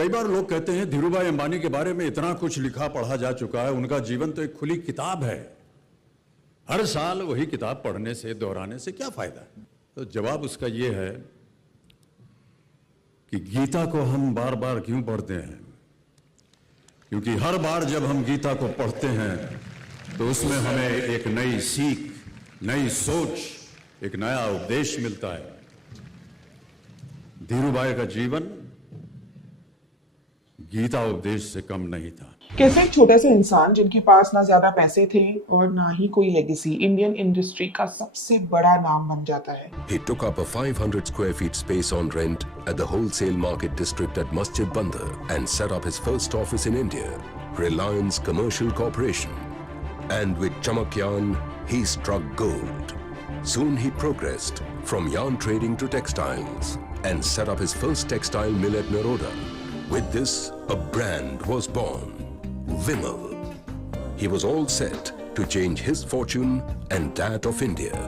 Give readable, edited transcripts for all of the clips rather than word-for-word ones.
कई बार लोग कहते हैं धीरूभाई अंबानी के बारे में इतना कुछ लिखा पढ़ा जा चुका है, उनका जीवन तो एक खुली किताब है, हर साल वही किताब पढ़ने से दोहराने से क्या फायदा है। तो जवाब उसका ये है कि गीता को हम बार बार क्यों पढ़ते हैं, क्योंकि हर बार जब हम गीता को पढ़ते हैं तो उसमें हमें एक नई सीख, नई सोच, एक नया उपदेश मिलता है। धीरूभाई का जीवन गीता उपदेश से कम नहीं था। कैसे एक छोटे से इंसान जिनके पास ना ज्यादा पैसे थे और ना ही कोई लेगेसी इंडियन इंडस्ट्री का सबसे बड़ा नाम बन जाता है। He took up a 500 square feet space on rent at the wholesale market district at Masjid Bandar and set up his first office in India, Reliance Commercial Corporation. And with Chamak Yarn, he struck gold. Soon he progressed from yarn trading to textiles and set up his first textile mill at Naroda. With this, a brand was born, Vimal. He was all set to change his fortune and that of India.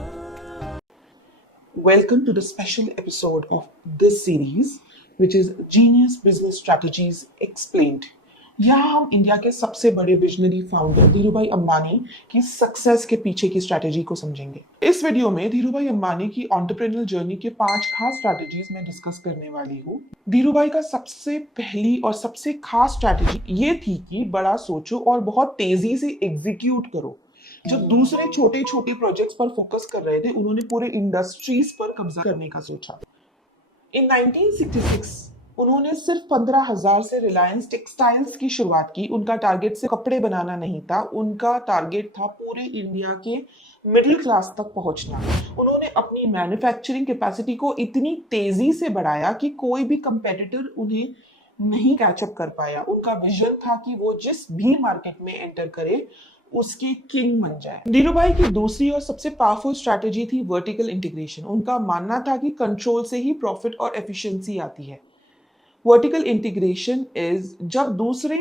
Welcome to the special episode of this series, which is Genius Business Strategies Explained. यहाँ हम India के सबसे बड़े visionary founder Dhirubhai Ambani की success के पीछे की strategy को समझेंगे। इस वीडियो में धीरूभाई अंबानी की एंटरप्रेन्योर जर्नी के 5 खास स्ट्रैटेजीज मैं डिस्कस करने वाली हूँ। धीरूभाई का सबसे पहली और सबसे खास स्ट्रैटेजी ये थी कि बड़ा सोचो और बहुत तेजी से एग्जीक्यूट करो। जब दूसरे छोटे छोटे प्रोजेक्ट्स पर फोकस कर रहे थे, उन्होंने पूरे इंडस्ट्रीज पर कब्जा करने का सोचा। इन 1966 उन्होंने सिर्फ 15,000 से रिलायंस टेक्सटाइल्स की शुरुआत की। उनका टारगेट सिर्फ कपड़े बनाना नहीं था, उनका टारगेट था पूरे इंडिया के मिडिल क्लास तक पहुंचना। उन्होंने अपनी मैन्युफैक्चरिंग कैपेसिटी को इतनी तेजी से बढ़ाया कि कोई भी कंपेटिटर उन्हें नहीं कैचअप कर पाया। उनका विजन था कि वो जिस भी मार्केट में एंटर करे उसके किंग बन जाए। धीरूभाई की दूसरी और सबसे पावरफुल स्ट्रैटेजी थी वर्टिकल इंटीग्रेशन। उनका मानना था कि कंट्रोल से ही प्रॉफिट और एफिशिएंसी आती है। वर्टिकल इंटीग्रेशन इज जब दूसरे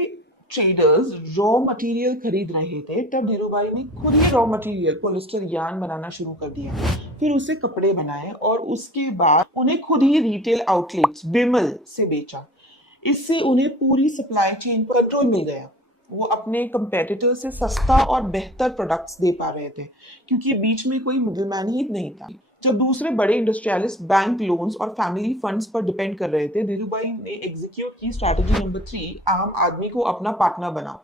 ट्रेडर्स रॉ मटेरियल खरीद रहे थे, तब धीरूभाई ने खुद ही रॉ मटेरियल पॉलिस्टर यार्न बनाना शुरू कर दिया, फिर उससे कपड़े बनाए और उसके बाद उन्हें खुद ही रिटेल आउटलेट्स विमल से बेचा। इससे उन्हें पूरी सप्लाई चेन पर कंट्रोल मिल गया। वो अपने कंपेटिटर से सस्ता और बेहतर प्रोडक्ट्स दे पा रहे थे क्योंकि बीच में कोई मिडलमैन ही नहीं था। जब दूसरे बड़े इंडस्ट्रियलिस्ट बैंक लोन्स और फैमिली फंड्स पर डिपेंड कर रहे थे, धीरूभाई ने एग्जीक्यूट की स्ट्रैटेजी नंबर 3, आम आदमी को अपना पार्टनर बनाओ।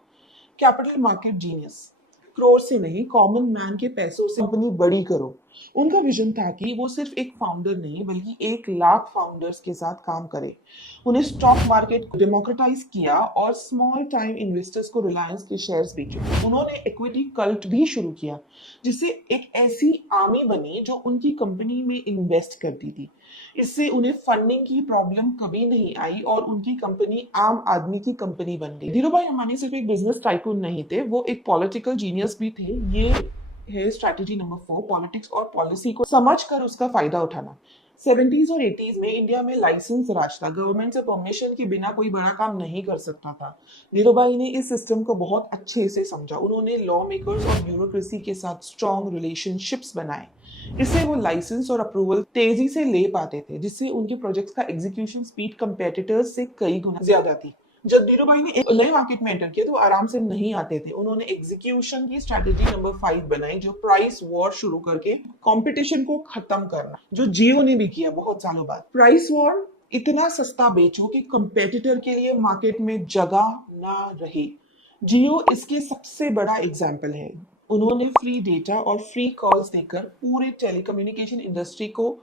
कैपिटल मार्केट जीनियस, करोड़ से नहीं, कॉमन मैन के पैसों से कंपनी बड़ी करो। उनका विजन था कि वो सिर्फ एक फाउंडर नहीं बल्कि 1 लाख फाउंडर्स के साथ काम करे। उन्हें स्टॉक मार्केट को डेमोक्रेटाइज किया और स्मॉल टाइम इन्वेस्टर्स को रिलायंस के शेयर्स बेचे। उन्होंने इक्विटी कल्ट भी शुरू किया, जिससे एक ऐसी आर्मी बनी जो उनकी कंपनी में इन्वेस्ट करती थी। इससे उन्हें फंडिंग की प्रॉब्लम कभी नहीं आई और उनकी कंपनी आम आदमी की कंपनी बन गई। धीरूभाई अंबानी सिर्फ एक बिजनेस टाइकून नहीं थे, वो एक पॉलिटिकल जीनियस भी थे। ये है स्ट्रैटेजी नंबर 4, पॉलिटिक्स और पॉलिसी को समझकर उसका फायदा उठाना। 70s और 80s में इंडिया में लाइसेंस राज था, गवर्नमेंट से परमिशन के बिना कोई बड़ा काम नहीं कर सकता था। धीरूभाई ने इस सिस्टम को बहुत अच्छे से समझा। उन्होंने लॉ मेकर्स और ब्यूरोक्रेसी के साथ स्ट्रॉन्ग रिलेशनशिप्स बनाए। इससे वो लाइसेंस और अप्रूवल तेजी से ले पाते थे, जिससे उनके प्रोजेक्ट्स का एग्जीक्यूशन स्पीड कंपेटिटर्स से कई गुना ज्यादा थी। जब धीरूभाई ने एक नए मार्केट में एंटर किया तो आराम से नहीं आते थे। उन्होंने एग्जीक्यूशन की स्ट्रैटेजी नंबर 5 बनाई, जो प्राइस वॉर शुरू करके कंपटीशन को खत्म करना, जो जियो ने भी किया बहुत सालों बाद। प्राइस वॉर, इतना सस्ता बेचो कि कंपेटिटर के लिए मार्केट में जगह ना रहे। जियो इसके सबसे बड़ा एग्जाम्पल है। उन्होंने फ्री डेटा और फ्री कॉल्स देकर पूरे टेलीकम्युनिकेशन इंडस्ट्री को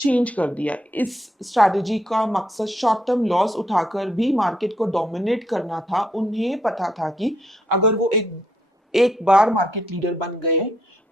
चेंज कर दिया। इस स्ट्रैटेजी का मकसद शॉर्ट टर्म लॉस उठाकर भी मार्केट को डोमिनेट करना था। उन्हें पता था कि अगर वो एक बार मार्केट लीडर बन गए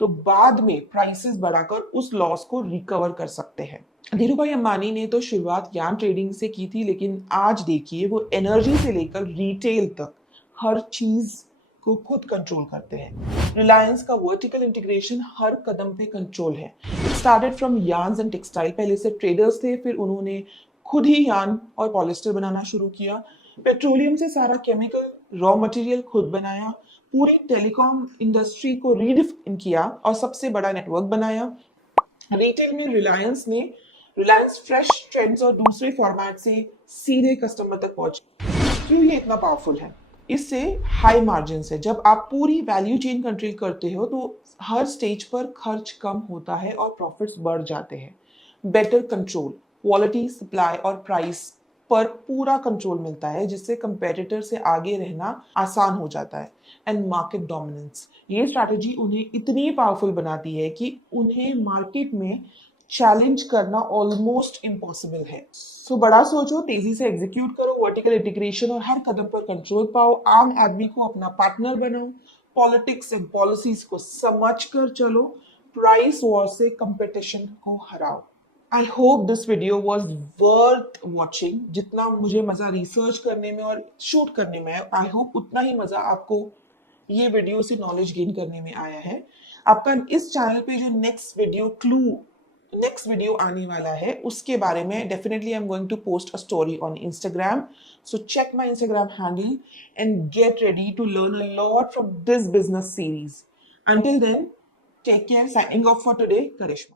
तो बाद में प्राइसेस बढ़ाकर उस लॉस को रिकवर कर सकते हैं। धीरूभाई अंबानी ने तो शुरुआत यार्न ट्रेडिंग से की थी, लेकिन आज देखिए वो एनर्जी से लेकर रिटेल तक हर चीज को खुद कंट्रोल करते हैं। रिलायंस का वर्टिकल इंटीग्रेशन हर कदम पे कंट्रोल है। Started from yarns and textile, पहले से ट्रेडर्स थे, फिर उन्होंने खुद ही यार्न और पॉलिस्टर बनाना शुरू किया। पेट्रोलियम से सारा केमिकल रॉ मटेरियल खुद बनाया, पूरी टेलीकॉम इंडस्ट्री को रीडिफाइन किया और सबसे बड़ा नेटवर्क बनाया। रिटेल में रिलायंस फ्रेश ट्रेंड्स और दूसरे फॉर्मेट से सीधे कस्टमर तक पहुंचे। क्यों ये इतना पावरफुल है? इससे हाई मार्जिन है। जब आप पूरी वैल्यू चेन कंट्रोल करते हो तो हर स्टेज पर खर्च कम होता है और प्रॉफिट्स बढ़ जाते हैं। बेटर कंट्रोल, क्वालिटी, सप्लाई और प्राइस पर पूरा कंट्रोल मिलता है, जिससे कंपेटिटर से आगे रहना आसान हो जाता है। एंड मार्केट डोमिनेंस, ये स्ट्रैटेजी उन्हें इतनी पावरफुल बनाती है कि उन्हें मार्केट में चैलेंज करना ऑलमोस्ट इम्पॉसिबल है। सो बड़ा सोचो, तेजी से एग्जीक्यूट करो, वर्टिकल इंटीग्रेशन और हर कदम पर कंट्रोल पाओ, आम आदमी को अपना पार्टनर बनाओ, पॉलिटिक्स एंड पॉलिसीज को समझ कर चलो, प्राइस वॉर से कंपटीशन को हराओ। I hope this video was worth watching. जितना मुझे मजा रिसर्च करने में और शूट करने में आया, आई होप उतना ही मजा आपको ये वीडियो से नॉलेज गेन करने में आया है। आपका इस चैनल पे जो नेक्स्ट वीडियो आने वाला है उसके बारे में definitely I am going to post a story on Instagram, so check my Instagram handle and get ready to learn a lot from this business series. Until then, take care. Signing off for today, Karishma.